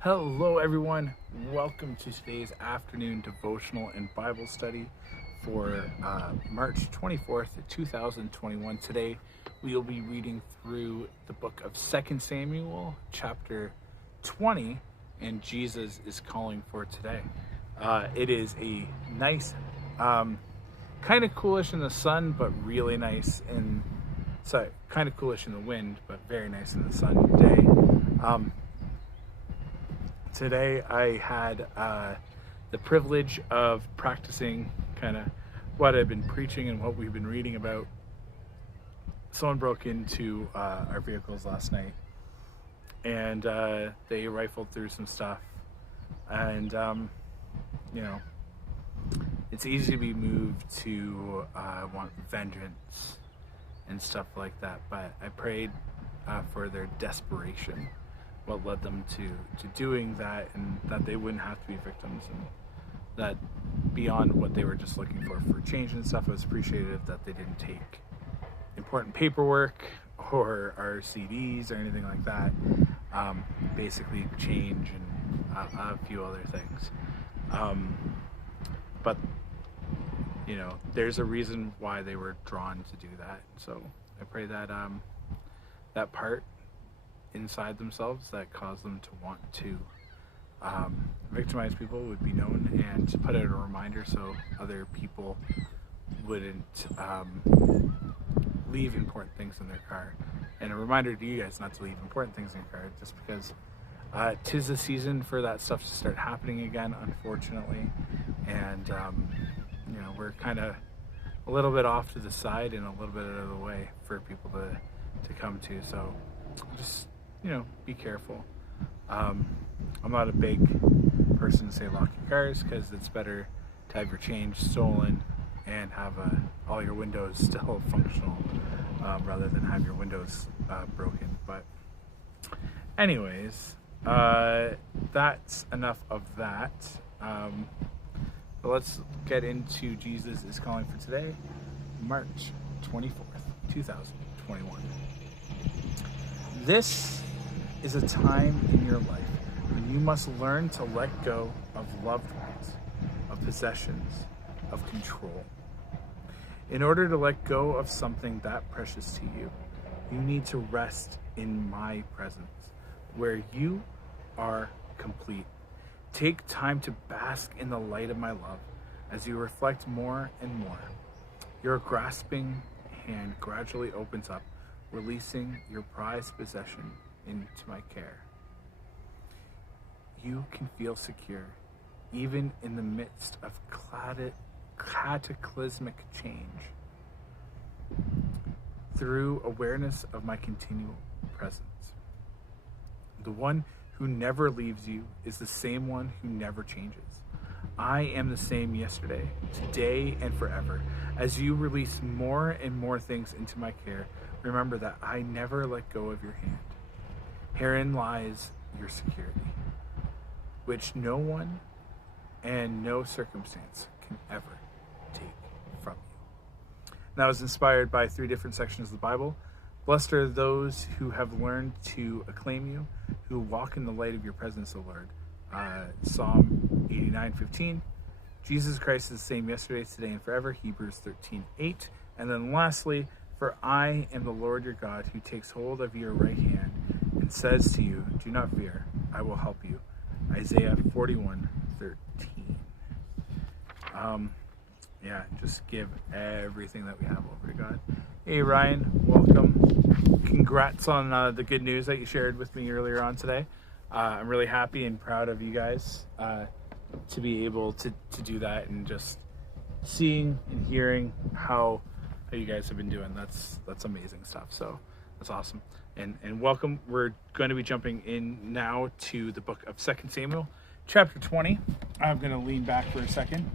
Hello, everyone. Welcome to today's afternoon devotional and Bible study for March 24th, 2021. Today, we will be reading through the book of 2 Samuel, chapter 20, and Jesus is calling for today. It is a nice, kind of coolish in the sun, but really nice in, kind of coolish in the wind, but very nice in the sun day. Today I had the privilege of practicing kind of what I've been preaching and what we've been reading about. Someone broke into our vehicles last night, and they rifled through some stuff. And, it's easy to be moved to want vengeance and stuff like that, but I prayed for their desperation, what led them to doing that, and that they wouldn't have to be victims, and that beyond what they were just looking for change and stuff, I was appreciative that they didn't take important paperwork or our CDs or anything like that. Basically change and a few other things. But there's a reason why they were drawn to do that. So I pray that that part inside themselves that caused them to want to victimize people would be known, and to put out a reminder so other people wouldn't leave important things in their car, and a reminder to you guys not to leave important things in your car, just because 'tis the season for that stuff to start happening again, unfortunately. And we're kind of a little bit off to the side and a little bit out of the way for people to come to, so just be careful. I'm not a big person to say lock your cars, because it's better to have your change stolen and have all your windows still functional, rather than have your windows broken. But anyways, that's enough of that. But let's get into Jesus is calling for today, March 24th, 2021. This is a time in your life when you must learn to let go of loved ones, of possessions, of control. In order to let go of something that precious to you, you need to rest in my presence, where you are complete. Take time to bask in the light of my love as you reflect more and more. Your grasping hand gradually opens up, releasing your prized possession into my care. You can feel secure even in the midst of cataclysmic change, through awareness of my continual presence. The one who never leaves you is the same one who never changes. I am the same yesterday, today, and forever. As you release more and more things into my care, remember that I never let go of your hand. Herein lies your security, which no one and no circumstance can ever take from you. And that was inspired by 3 different sections of the Bible. Blessed are those who have learned to acclaim you, who walk in the light of your presence, O Lord. Psalm 89:15. Jesus Christ is the same yesterday, today, and forever. Hebrews 13:8. And then lastly, for I am the Lord your God, who takes hold of your right hand and says to you, do not fear, I will help you. Isaiah 41:13. Just give everything that we have over to God. Hey Ryan, welcome. Congrats on the good news that you shared with me earlier on today. I'm really happy and proud of you guys to be able to do that, and just seeing and hearing how you guys have been doing. That's amazing stuff. So that's awesome. And welcome. We're going to be jumping in now to the book of 2 Samuel, chapter 20. I'm going to lean back for a second.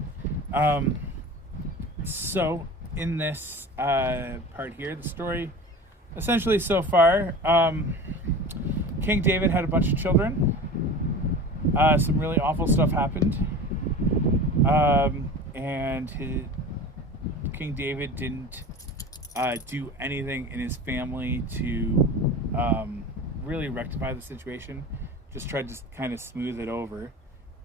So in this part here, the story essentially so far, King David had a bunch of children. Some really awful stuff happened. And King David didn't do anything in his family to really rectify the situation. just tried to kind of smooth it over.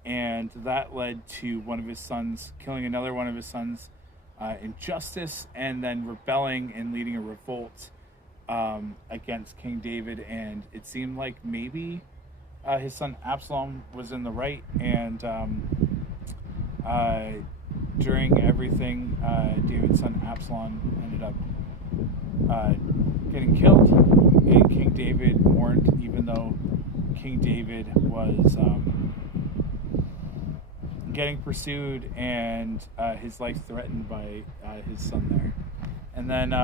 And that led to one of his sons killing another one of his sons in justice, and then rebelling and leading a revolt against King David. And it seemed like maybe his son Absalom was in the right, and during everything, David's son Absalom ended up getting killed, and King David mourned, even though King David was getting pursued and his life threatened by his son there. And then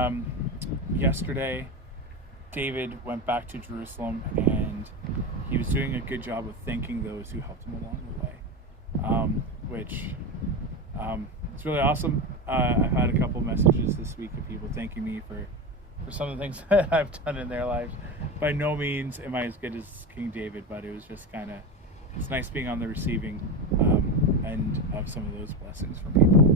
yesterday, David went back to Jerusalem, and he was doing a good job of thanking those who helped him along the way, which it's really awesome. I've had a couple messages this week of people thanking me for some of the things that I've done in their lives. By no means am I as good as King David, but it was just kind of, it's nice being on the receiving end of some of those blessings from people.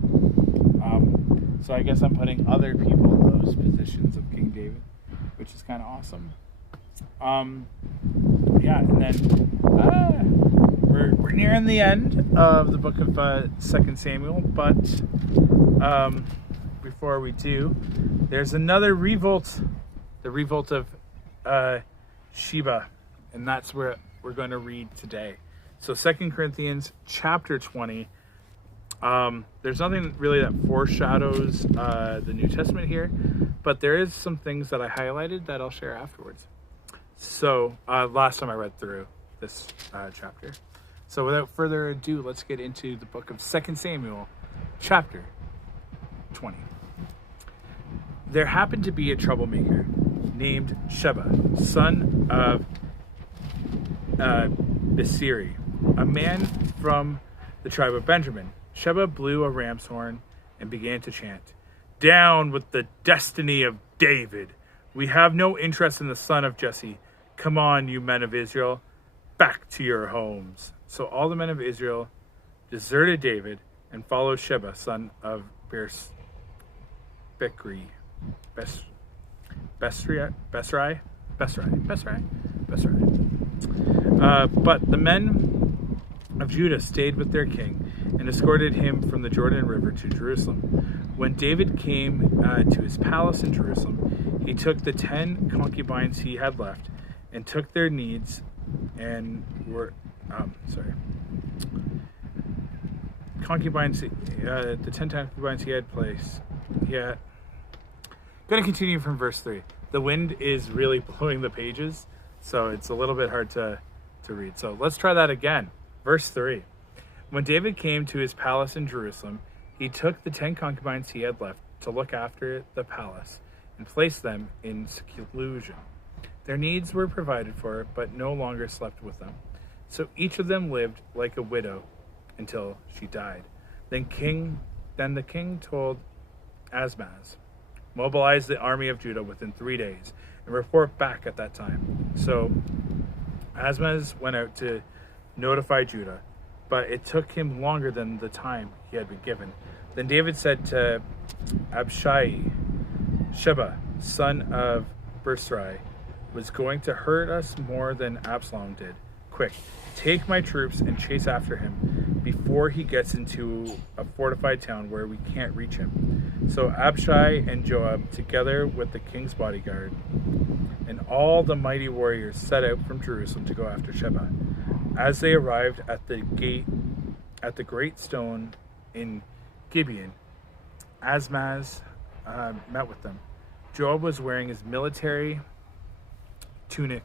So I guess I'm putting other people in those positions of King David, which is kind of awesome. Yeah, and then we're nearing the end of the book of 2 Samuel, but before we do, there's another revolt, the revolt of Sheba, and that's where we're going to read today. So 2 Corinthians chapter 20. There's nothing really that foreshadows the New Testament here, but there is some things that I highlighted that I'll share afterwards. So last time I read through this chapter. So without further ado, let's get into the book of 2 Samuel chapter 20. There happened to be a troublemaker named Sheba, son of Besiri, a man from the tribe of Benjamin. Sheba blew a ram's horn and began to chant, "Down with the destiny of David. We have no interest in the son of Jesse. Come on, you men of Israel, back to your homes." So all the men of Israel deserted David and followed Sheba, son of Besrai. But the men of Judah stayed with their king and escorted him from the Jordan River to Jerusalem. When David came to his palace in Jerusalem, he took the 10 concubines he had left and took their needs and were concubines, the 10 concubines he had placed. Yeah. Going to continue from verse 3. The wind is really blowing the pages, so it's a little bit hard to read. So let's try that again. Verse 3. When David came to his palace in Jerusalem, he took the 10 concubines he had left to look after the palace and placed them in seclusion. Their needs were provided for, but no longer slept with them. So each of them lived like a widow until she died. Then the king told Asmaz, "Mobilize the army of Judah within 3 days and report back at that time." So Asmaz went out to notify Judah, but it took him longer than the time he had been given. Then David said to Abishai, "Sheba, son of Besrai, was going to hurt us more than Absalom did. Quick, take my troops and chase after him before he gets into a fortified town where we can't reach him." So Abishai and Joab, together with the king's bodyguard and all the mighty warriors, set out from Jerusalem to go after Sheba. As they arrived at the gate, at the great stone in Gibeon, Asmaz met with them. Joab was wearing his military tunic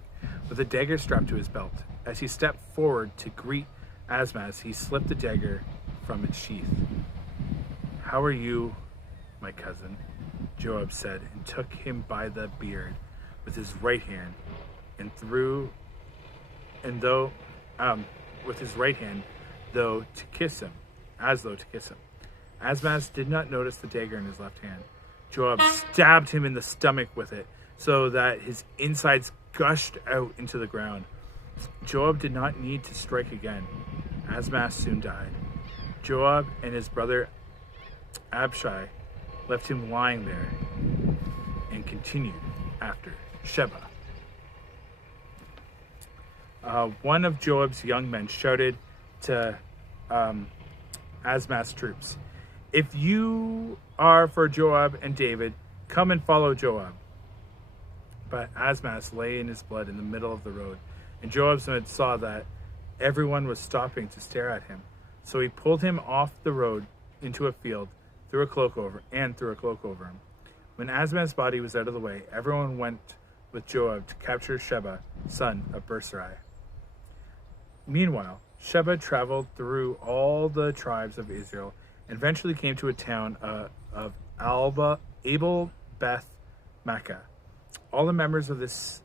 with a dagger strapped to his belt. As he stepped forward to greet Asmaz, he slipped the dagger from its sheath. "How are you, my cousin?" Joab said, and took him by the beard with his right hand, with his right hand, though to kiss him. Asmaz did not notice the dagger in his left hand. Joab stabbed him in the stomach with it, so that his insides gushed out into the ground. Joab did not need to strike again. Asmaz soon died. Joab and his brother Abishai left him lying there and continued after Sheba. One of Joab's young men shouted to Asma's troops, "If you are for Joab and David, come and follow Joab." But Asmas lay in his blood in the middle of the road, and Joab's men saw that everyone was stopping to stare at him. So he pulled him off the road into a field, threw a cloak over him. When Asman's body was out of the way, everyone went with Joab to capture Sheba, son of Bersari. Meanwhile, Sheba traveled through all the tribes of Israel and eventually came to a town of Abel Beth Makkah. All the members of his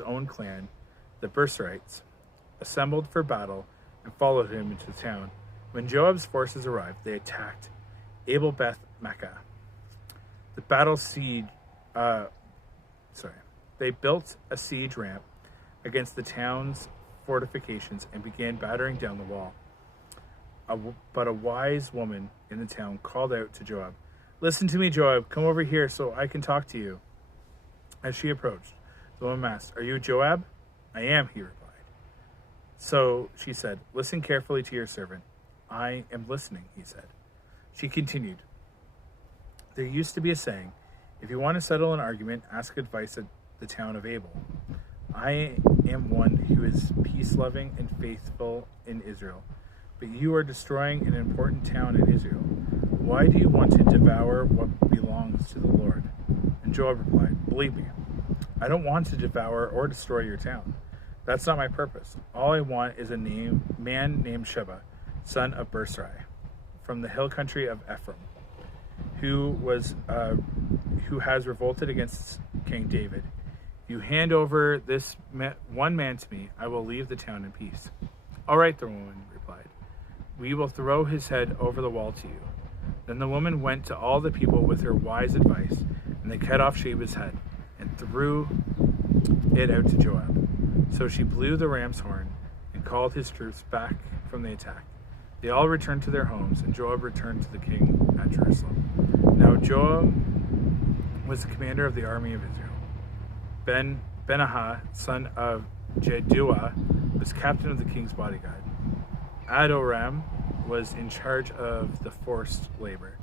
own clan, the Bersarites, assembled for battle and followed him into the town. When Joab's forces arrived, they attacked Abel Beth Makkah. They built a siege ramp against the town's fortifications and began battering down the wall. But a wise woman in the town called out to Joab, "Listen to me, Joab. Come over here so I can talk to you." As she approached, the woman asked, "Are you Joab?" "I am," he replied. So she said, "Listen carefully to your servant." "I am listening," he said. She continued, "There used to be a saying, if you want to settle an argument, ask advice at the town of Abel. I am one who is peace-loving and faithful in Israel, but you are destroying an important town in Israel. Why do you want to devour what belongs to the Lord?" And Joab replied, "Believe me, I don't want to devour or destroy your town. That's not my purpose. All I want is a man named Sheba, son of Bersari, from the hill country of Ephraim, who has revolted against King David. If you hand over this one man to me, I will leave the town in peace." "All right," the woman replied. "We will throw his head over the wall to you." Then the woman went to all the people with her wise advice, and they cut off Sheba's head and threw it out to Joab. So she blew the ram's horn and called his troops back from the attack. They all returned to their homes, and Joab returned to the king at Jerusalem. Now Joab was the commander of the army of Israel. Benaiah, son of Jeduah, was captain of the king's bodyguard. Adoram was in charge of the forced labor.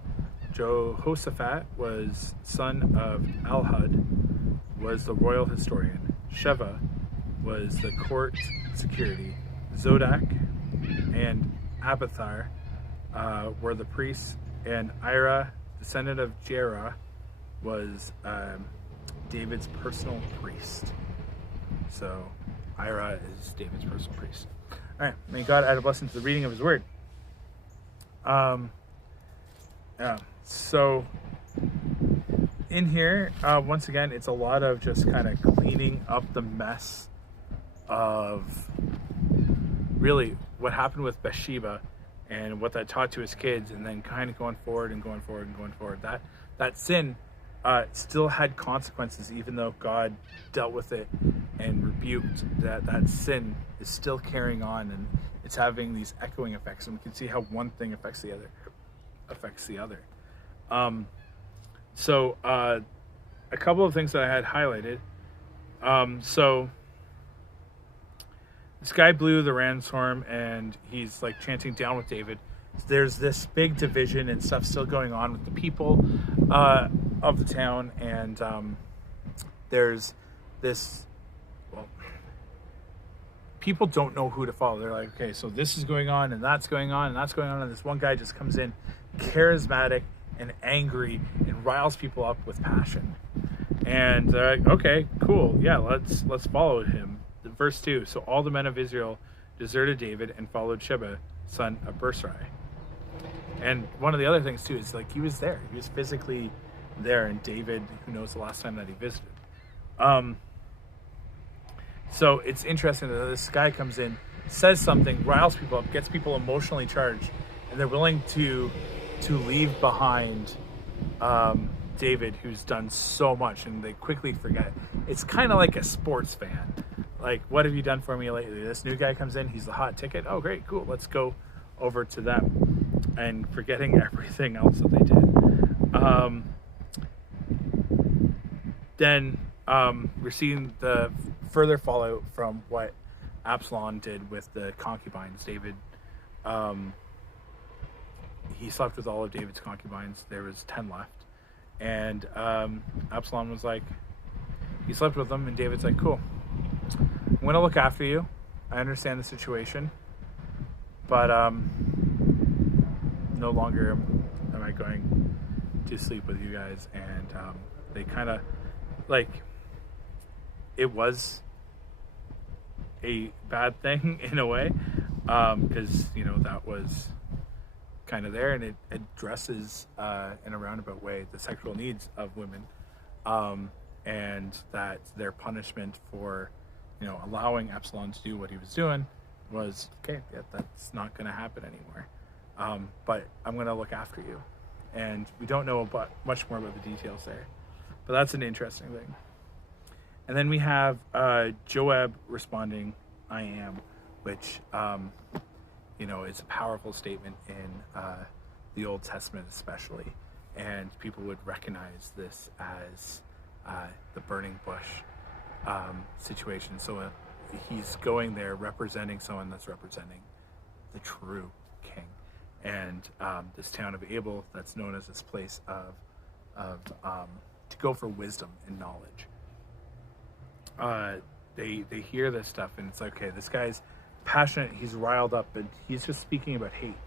Jehoshaphat was son of Alhud, was the royal historian. Sheva was the court security. Zodak and Abiathar were the priests, and Ira, descendant of Jerah, was David's personal priest. So Ira is David's personal priest. All right, may God add a blessing to the reading of his word. So in here, once again, it's a lot of just kind of cleaning up the mess of really what happened with Bathsheba and what that taught to his kids, and then kind of going forward. That sin still had consequences, even though God dealt with it and rebuked that sin is still carrying on, and it's having these echoing effects, and we can see how one thing affects the other. So a couple of things that I had highlighted. So this guy blew the ram's horn, and he's like chanting down with David. There's this big division and stuff still going on with the people of the town, and there's this, people don't know who to follow. They're like, okay, so this is going on, and that's going on, and that's going on, and this one guy just comes in charismatic and angry and riles people up with passion. And they're like, okay, cool, yeah, let's follow him. Verse 2, so all the men of Israel deserted David and followed Sheba, son of Bersari. And one of the other things too is like he was there. He was physically there, and David, who knows the last time that he visited. So it's interesting that this guy comes in, says something, riles people up, gets people emotionally charged, and they're willing to leave behind David, who's done so much, and they quickly forget. It's kind of like a sports fan. Like, what have you done for me lately? This new guy comes in, he's the hot ticket. Oh, great, cool, let's go over to them. And forgetting everything else that they did. Then we're seeing the further fallout from what Absalom did with the concubines. David, he slept with all of David's concubines. There was 10 left. And Absalom was like, he slept with them, and David's like, cool, I'm going to look after you. I understand the situation, but no longer am I going to sleep with you guys. And they kind of, like, it was a bad thing in a way, because, you know, that was kind of there, and it addresses in a roundabout way the sexual needs of women, and that their punishment for, you know, allowing Absalom to do what he was doing was, okay, yeah, that's not going to happen anymore, but I'm going to look after you. And we don't know about much more about the details there, but that's an interesting thing. And then we have Joab responding, I am, which you know, is a powerful statement in the Old Testament especially, and people would recognize this as the burning bush situation. So he's going there representing someone that's representing the true king, and this town of Abel that's known as this place of to go for wisdom and knowledge. They hear this stuff, and it's like, okay, this guy's passionate, he's riled up, but he's just speaking about hate.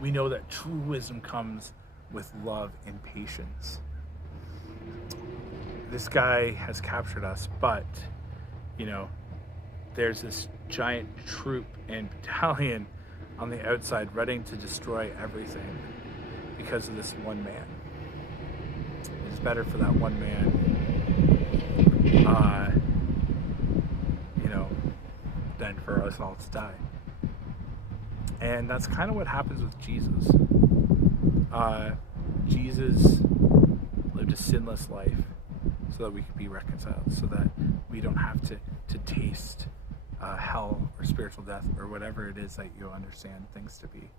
We know that true wisdom comes with love and patience. This guy has captured us, but, you know, there's this giant troop and battalion on the outside ready to destroy everything because of this one man. It's better for that one man you know, than for us all to die. And that's kind of what happens with Jesus. Jesus lived a sinless life so that we could be reconciled, so that we don't have to taste hell or spiritual death or whatever it is that you understand things to be.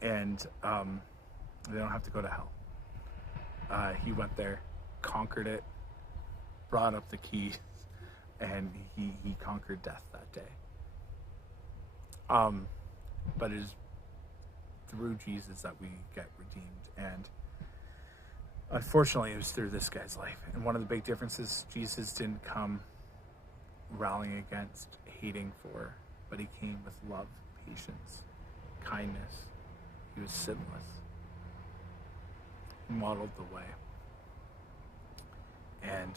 And they don't have to go to hell. He went there, conquered it, brought up the keys, and he conquered death that day. But it is through Jesus that we get redeemed, and unfortunately it was through this guy's life. And one of the big differences, Jesus didn't come rallying against, hating for, but he came with love, patience, kindness. He was sinless. He modeled the way. And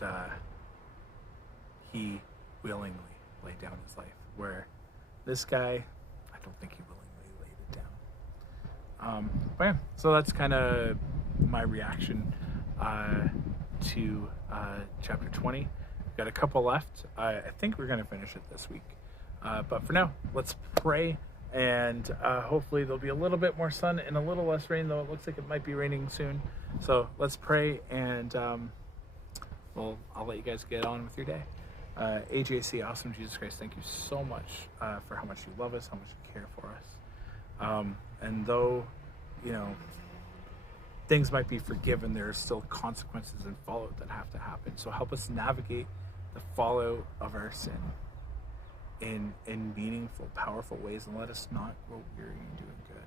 he willingly laid down his life, where this guy, I don't think he willingly laid it down. But yeah, so that's kind of my reaction to chapter 20. We've got a couple left. I think we're going to finish it this week. But for now, let's pray, and hopefully there'll be a little bit more sun and a little less rain, though it looks like it might be raining soon. So let's pray, and well, I'll let you guys get on with your day. AJC, awesome Jesus Christ, thank you so much for how much you love us, how much you care for us. And though, you know, things might be forgiven, there are still consequences and fallout that have to happen. So help us navigate the fallout of our sin in meaningful, powerful ways, and let us not grow weary in doing good.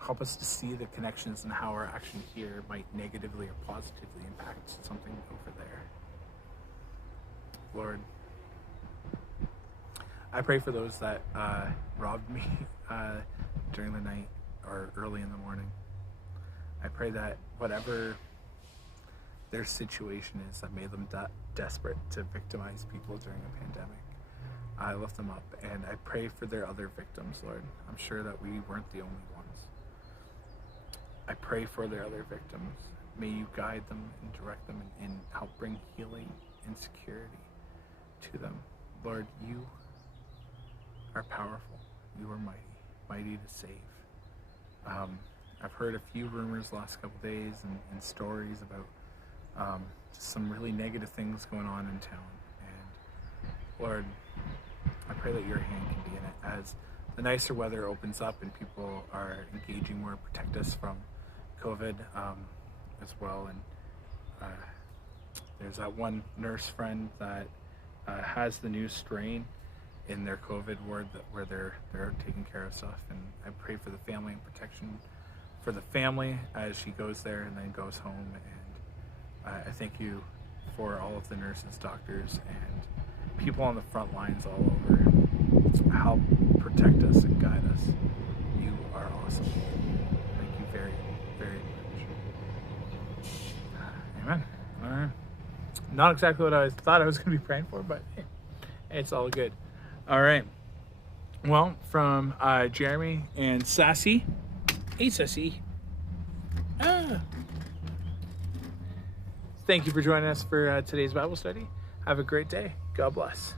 Help us to see the connections and how our action here might negatively or positively impact something over there. Lord, I pray for those that robbed me during the night or early in the morning. I pray that whatever their situation is that made them desperate to victimize people during a pandemic, I lift them up, and I pray for their other victims, Lord. I'm sure that we weren't the only ones. I pray for their other victims. May you guide them and direct them and help bring healing and security to them. Lord, you are powerful. You are mighty to save. I've heard a few rumors the last couple days and stories about just some really negative things going on in town. And Lord, I pray that your hand can be in it as the nicer weather opens up and people are engaging more, protect us from COVID as well. And there's that one nurse friend that has the new strain in their COVID ward where they're taking care of stuff. And I pray for the family and protection for the family as she goes there and then goes home. And I thank you for all of the nurses, doctors, and people on the front lines all over. Help protect us and guide us. You are awesome. Thank you very, very much. Amen. All right. Not exactly what I thought I was going to be praying for, but hey, it's all good. All right. Well, from Jeremy and Sassy. Hey, Sassy. Thank you for joining us for today's Bible study. Have a great day. God bless.